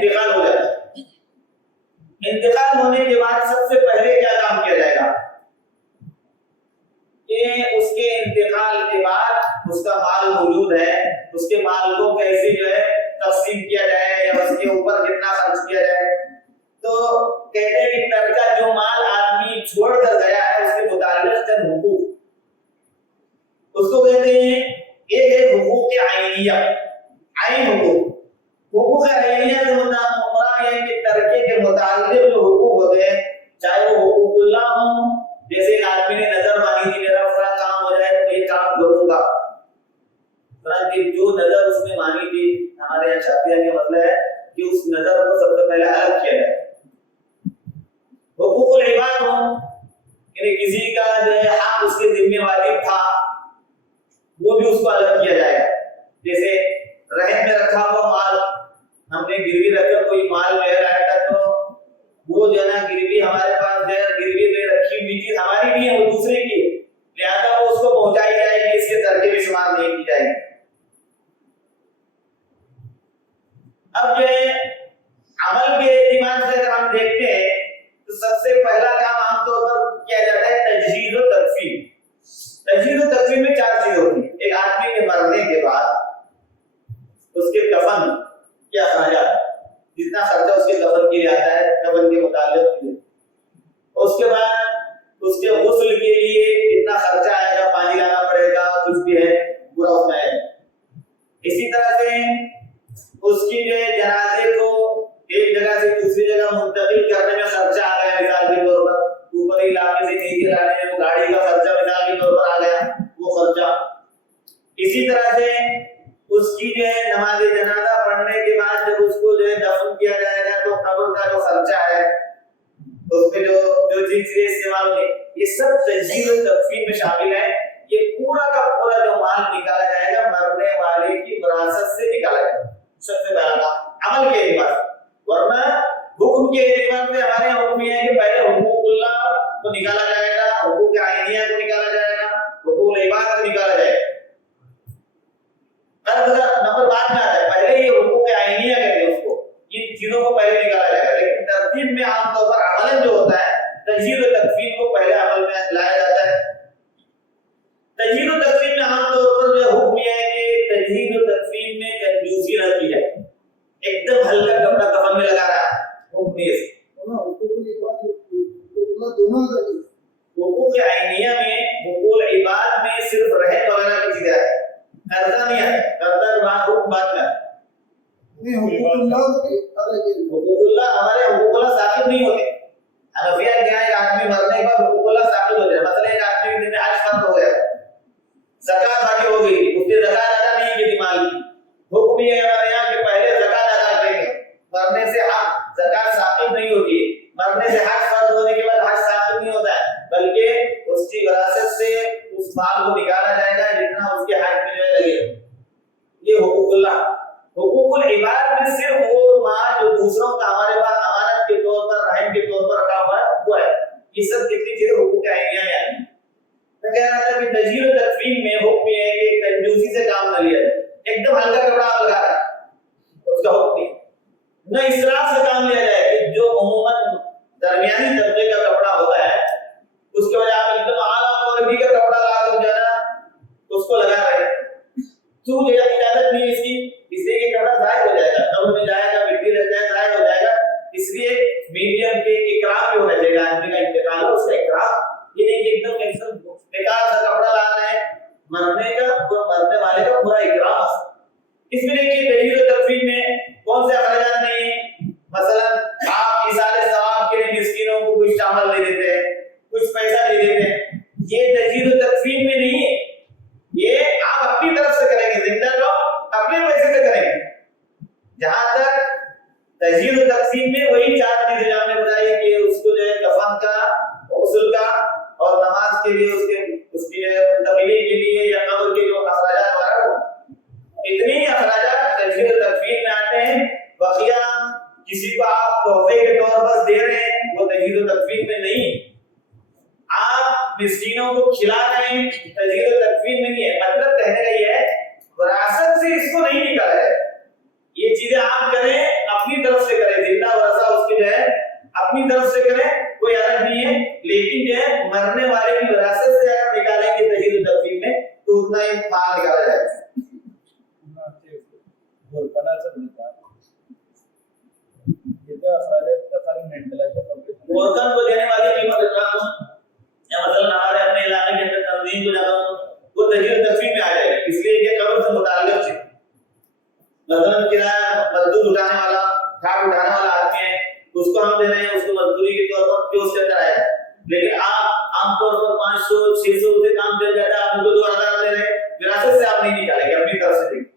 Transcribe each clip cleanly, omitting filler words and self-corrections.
انتقال ہو جاتا ہے. انتقال ہونے کے بعد سب سے پہلے کیا کام کیا جائے گا کہ اس کے انتقال کے بعد اس کا مال موجود ہے, اس کے مال کو کیسے جو ہے تقسیم کیا جائے یا اس کے اوپر کتنا خرچ کیا جائے. تو کہتے ہیں کہ ترکہ جو مال آدمی چھوڑ کر گیا ہے اس کے متعلق چند حقوق, اس کو کہتے ہیں ایک ہے حقوق عینیہ, عین حقوق. حقوق عینیہ سے مراد یہ ہے کہ ترکے کے متعلق جو حقوق ہوتے ہیں, چاہے وہ حقوق اللہ ہوں, جیسے ایک آدمی نے نظر مانی تھی میرا فلاں کام ہو جائے تو یہ کام کروں گا, جو نظر اس نے مانی تھی, ہمارے یہاں شادیہ کا مسئلہ ہے کہ اس نظر کو سب سے پہلے الگ کیا جائے. حقوق العباد ہوں, یعنی کسی کا جو ہے حق اس کے ذمہ واجب تھا وہ بھی اس کو الگ کیا جائے گا. جیسے رہن میں رکھا ہوا مال ہم نے گروی رکھ کر کوئی مال لے رہا تھا تو وہ جو ہے نا گروی ہمارے پاس جو ہے گروی میں رکھی ہوئی چیز ہماری بھی ہے وہ دوسرے کی ہے, لہذا وہ اس کو پہنچائی جائے گی, اس کے ترکے میں شمار نہیں کی جائے گی. اب جو ہے عمل کے اعتبار سے اگر ہم دیکھتے ہیں تو سب سے پہلا کام عام طور پر کیا جاتا ہے تجہیز و تکفین. تجہیز و تکفین میں چار چیزیں ہوتی ہیں. ایک آدمی کے مرنے کے بعد اس کے کفن کیا اخراجات, جتنا خرچہ اس کے کفن کے لیے آتا ہے کفن کے متعلق, اس کے بعد اس کے غسل کے لیے کتنا خرچہ آئے گا, پانی لانا پڑے گا, کچھ بھی ہے پورا اس میں ہے. اسی طرح سے اس کی جو ہے جنازے کو ایک جگہ سے دوسری جگہ منتقل کرنے میں خرچہ آ گیا, مثال کے طور پر اوپری علاقے سے نیچے لانے میں وہ گاڑی کا خرچہ مثال کے طور پر آ گیا, وہ خرچہ. اسی طرح سے اس کی جو ہے نماز جنازہ پڑھنے کے بعد جب اس کو جو ہے دفن کیا جائے گا تو قبر کا جو خرچہ ہے اس میں جو چیزیں استعمال ہوئی, یہ سب تجہیز و تکفین میں شامل ہے. یہ پورا کا پورا جو مال نکالا جائے گا مرنے والے کی وراثت سے نکالا جائے گا. سب سے پہلا عمل کے اعتبار سے, ورنہ حکم کے اعتبار سے ہمارے یہاں حکم یہ ہے کہ پہلے حقوق اللہ کو نکالا جائے گا, حقوق عینیہ کو نکالا جائے گا, حقوق العباد کو نکالا جائے گا. نمبر بعد میں آتا ہے, پہلے یہ حقوق عینیہ کہتے ہیں اس کو, ان چیزوں کو پہلے نکالا جائے گا. لیکن ترتیب میں عام طور پر عمل جو ہوتا ہے تجہیز و تکفین کو پہلے عمل میں لایا جاتا ہے. تجہیز و تکفین میں عام طور پر جو حکم یہ ہے کہ تجہیز و تکفین میں کنجوسی نہ کی جائے. ایک دم ہلکا کپڑا کفن میں لگا رہا ہے, حکم یہ ہے. حقوق عینیہ میں حقوق عباد میں صرف رہن وغیرہ کی چیزیں آتی ہیں, قرضہ نہیں ہے, قرضہ کے بعد حکم بعد میں. حقوق اللہ ہمارے حقوق اللہ ثابت نہیں ہوتے. حنفیہ کے یہاں ایک آدمی مرنے کے بعد حقوق اللہ ثابت ہو جائے. مثلا ایک آدمی کے دن میں حج فرض ہو گیا, زکات باقی ہو گئی, اس نے زکات ادا نہیں کی مال کی. حکم یہ ہے ہمارے یہاں کہ پہلے زکات ادا کریں گے. مرنے سے زکات ثابت نہیں ہوتی ہے, مرنے سے حج فرض ہونے کے بعد حج ثابت نہیں ہوتا ہے, بلکہ اس کی وراثت سے اس مال کو نکالا جائے گا جتنا اس کے حج میں جو لگے. یہ حقوق اللہ. حقوق العباد میں صرف وہ مال جو دوسروں کا ہمارے پاس امانت کے طور پر رہن کے طور پر رکھا ہوا ہے وہ ہے. یہ سب کتنی چیزیں حقوق عینیہ میں آتی ہیں. میں کہہ رہا تھا کہ تجہیز و تکفین میں حکم یہ ہے کہ کنجوسی سے کام نہ لیا جائے. ایک دم ہلکا کپڑا آپ لگا رہا ہے اس کا حکم نہیں. نہ اسراف سے کام لیا جائے کہ جو عموماً درمیانی طبقے کا کپڑا ہوتا ہے اس کے وجہ آپ ایک دم اعلیٰ کوالٹی کا کپڑا لا کر جو ہے نا اس کو لگا رہے ہیں. کیوں اجازت نہیں اس کی؟ اس لیے کہ کپڑا ضائع ہو جائے گا, قبر میں جائے گا, مٹی لگ جائے ضائع ہو جائے گا. اس لیے میڈیم کے اکرام بھی ہونا چاہیے. آدمی کا انتقال ہو اس کا اکرام, یہ نہیں کہ ایک دم ایک بیکار سا کپڑا لا رہے ہیں. مرنے کا مرنے والے کا پورا اکرام. اس میں دیکھیے تجہیز و تکفین میں کون سے اخراجات نہیں ہیں. مثلا آپ ایصال ثواب کے لیے مسکینوں کو کچھ چاول دے دیتے ہیں, کچھ پیسہ دے دیتے ہیں, یہ تجہیز و تکفین میں نہیں ہے. یہ آپ اپنی طرف سے کریں گے, زندہ لوگ اپنے پیسے سے کریں گے. جہاں تک تجہیز و تقسیم میں وہی چار چیزیں ہم نے بتائی کہ اس کو جو ہے کفن کا, غسل کا اور نماز کے لیے اس کی جو ہے منتقلی کے لیے یا قبر کے جو اخراجات وغیرہ, اتنے اخراجات تجہیز و تکفین میں آتے ہیں. بقیہ کسی کو آپ تحفے کے طور پر دے رہے ہیں وہ تجہیز و تکفین میں نہیں. آپ مسکینوں کو کھلا رہے ہیں تجہیز و تکفین میں نہیں ہے. مطلب کہنے کا یہ ہے وراثت سے اس کو نہیں نکالا ہے. یہ چیزیں آپ کریں اپنی طرف سے اپنی طرف سے کریں کوئی حرج نہیں ہے، لیکن جو ہے مرنے والے کی وراثت سے اگر نکالیں گے تجہیز و تکفین میں تو اتنا ہی مال نکالا جائے گا۔ برتن کو دینے والی قیمت یا مثلا ہمارے اپنے علاقے کے اندر تنظیم کو جاتا ہوں وہ تجہیز و تکفین میں آ جائے گا، اس لیے کہ قبر سے متعلق سے مثلا کرایہ مزدور اٹھانے والا کھاٹ اٹھانے والا آدمی ہے اس کو ہم دے رہے ہیں، اس کو مزدوری کے طور پر جو اس کے اندر آئے گا، لیکن آپ عام طور پر 500-600 سے کام دے جاتا ہے، آپ ان کو 2000 دے رہے ہیں، وراثت سے آپ نہیں نکالیں گے، اپنی طرف سے دیں گے،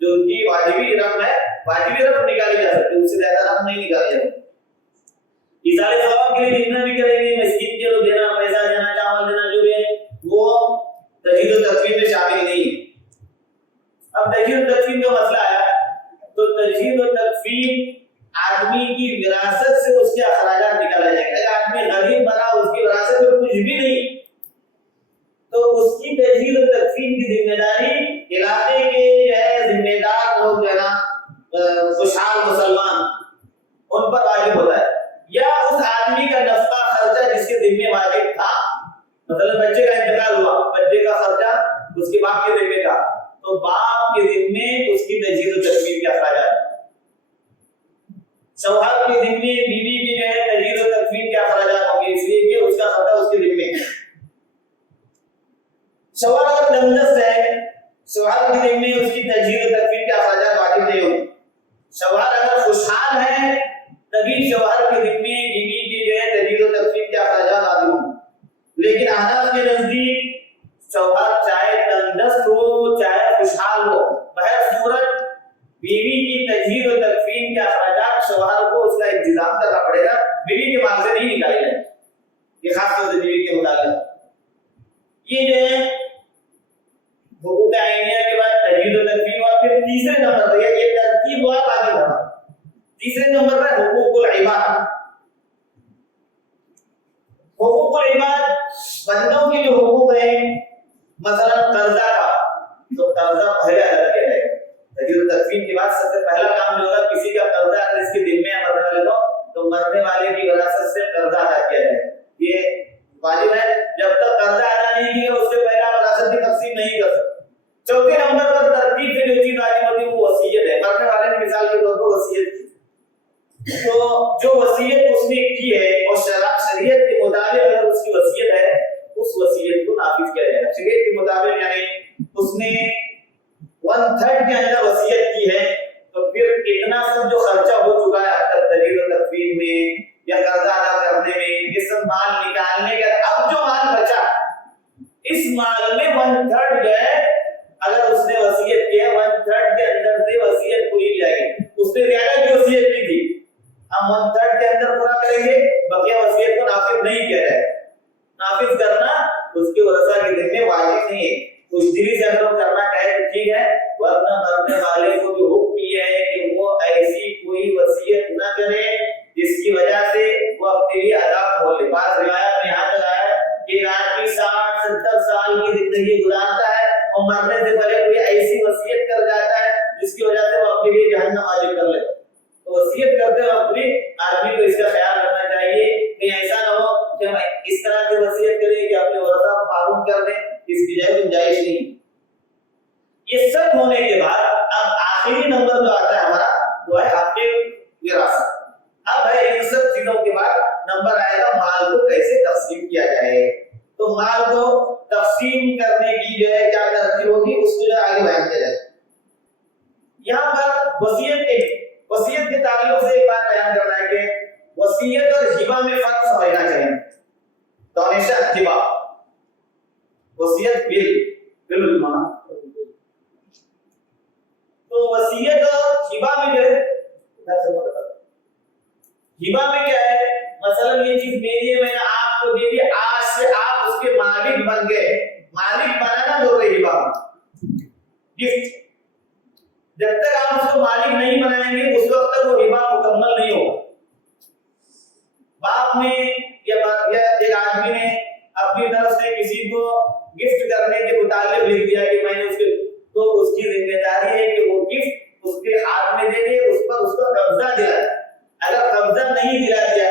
جو ان کی واجبی رقم ہے واجبی رقم نکالی جا سکتی ہے، اس سے زیادہ رقم نہیں نکالی جا سکتی۔ ایصال ثواب کے لیے جتنا بھی کریں گے مسکین کے لوگ دینا، پیسہ دینا، چاول دینا، جو بھی ہے وہ تجہیز و تکفین میں شامل نہیں ہے۔ اب تجہیز و تکفین کا مسئلہ آیا تو تجہیز و تکفین آدمی کی وراثت سے اس کے اخراجات نکالا جائے گا۔ اگر آدمی غریب بنا اس کی وراثت میں کچھ بھی نہیں تو اس کی تجہیز و تکفین کی ذمہ داری علاقے کے جو ہے ذمہ دار لوگ جو ہے نا خوشحال مسلمان ان پر واجب ہوتا ہے، یا اس آدمی کا نفقہ خرچہ جس کے ذمہ واجب تھا، مثلا بچے کا انتقال ہوا، بچے کا خرچہ اس کے باپ کے ذمہ تھا تو باپ کے ذمہ اس کی تجہیز و تکفین کے اخراجات، شوہر کے ذمہ بیوی کی جو ہے تجہیز و تکفین کے اخراجات ہوں گے، اس لیے کہ اس کا خرچہ اس کے ذمہ ہے۔ شوہر اگر تندرست ہے شوہر کے ذمہ اس کی تجہیز و تکفین کے اخراجات واجب نہیں ہوں گے۔ شوہر اگر خوشحال ہے تبھی شوہر کے ذمہ بیوی کی جو ہے تجہیز و تکفین کے اخراجات واجب ہوں گے، لیکن احناف کے نزدیک شوہر چاہے تندرست ہو چاہے خوشحال ہو، بہر صورت بیوی کی تجہیز و تکفین کے اخراجات شوہر کو اس کا انتظام کرنا پڑے گا، بیوی کے مال سے نہیں نکالے جائیں، یہ خاص طور سے بیوی کے متعلق۔ یہ جو ہے حقوق عینیہ کے بعد تجہیز و تکفین، اور پھر تیسرے نمبر پر یہ ترتیب ہوا آگے بڑھا، تیسرے نمبر پر حقوق العباد۔ حقوق العباد بندوں کے جو حقوق ہیں، مثلا قرضہ کا تو قرضہ پہلے ادا کیا جائے گا، تجہیز و تکفین کے بعد سب سے پہلا کام جو ہوگا کسی کا قرضہ اگر اس کے دل میں ہے مرنے والے کو تو مرنے والے کی وراثت سے قرضہ ادا کیا جائے، یہ واجب ہے، جب تک قرضہ ادا نہیں کیا اس سے پہلا وراثت کی تقسیم نہیں کر سکتے۔ چوتھے نمبر پر ترتیب سے جو چیز واجب ہوتی ہے وہ وصیت ہے، مرنے والے نے مثال کے طور پر وصیت کی تو جو وصیت اس نے کی ہے اور شریعت کے مطابق اگر اس کی وصیت ہے اس وصیت کو نافذ کیا جائے گا، شریعت کے مطابق یعنی اس نے 1/3 کے اندر وصیت کی ہے تو پھر اتنا سب جو خرچہ ہو چکا ہے اب تک تجہیز و تکفین میں یا قرضہ ادا کرنے میں، یہ سب مال نکالنے کا اب جو مال بچا اس مال میں 1/3 جو ہے اگر اس نے وصیت کی ہے 1/3 کے اندر سے وصیت پوری جائے گی، اس نے زیادہ کی وصیت کی تھی ہم 1/3 کے اندر پورا کریں گے، بقیہ وصیت کو نافذ نہیں کیا جائے، نافذ کرنا اس کے ورثہ کے ذمہ واجب نہیں ہے، کچھ دلی سے اگر کرنا چاہے تو ٹھیک ہے، ورنہ مرنے والے کو جو حکم یہ ہے کہ وہ ایسی کوئی وصیت نہ کرے جس کی وجہ سے وہ اپنے لیے عذاب ہو لے۔ بعض روایات میں یہاں تک آیا کہ آدمی 60-70 سال کی زندگی گزارتا ہے اور مرنے سے پہلے کوئی ایسی وصیت کر جاتا ہے جس کی وجہ سے وہ اپنے لیے جہنم واجب کر لیتا ہے۔ تو وصیت کرتے وقت بھی آدمی کو اس کا خیال رکھنا چاہیے کہ ایسا نہ ہو کہ ہم اس طرح سے وصیت کریں کہ اپنے ورثہ کو معلوم کر دیں، اس کی جگہ گنجائش نہیں۔ یہ سب ہونے کے بعد اب آخری نمبر جو آتا ہے ہمارا وہ ہے آپ کے وراثت۔ اب ہے ان سب چیزوں کے بعد نمبر آئے گا مال کو کیسے تقسیم کیا جائے، تو مال کو تقسیم کرنے کی جو ہے کیا ترتیب ہوگی اس کو جو آگے بیان کیا جائے۔ یہاں پر وصیت کے تعلق سے ایک بات بیان کرنا ہے کہ وصیت اور ہبہ میں فرق سمجھنا چاہیے۔ ڈونیشن ہبہ، وصیت بل مانا، تو وصیت اور ہبہ میں جو ہے ہبہ میں کیا ہے، مثلا یہ چیز میری ہے میں نے آپ کو دے دی، آج سے آپ اس کے مالک بن گئے، مالک بنانا ضروری ہبہ گفٹ، جب تک آپ اس کو مالک نہیں بنائیں گے اس وقت تک وہ ہبہ مکمل نہیں ہوگا۔ باپ نے یا ایک آدمی نے اپنی طرف سے کسی کو گفٹ کرنے کے متعلق لکھ دیا کہ میں نے اس کے، تو اس کی ذمہ داری ہے کہ وہ گفٹ اس کے ہاتھ میں دے دے، اس پر اس کو قبضہ دلائے۔ اگر قبضہ نہیں دلا دیا،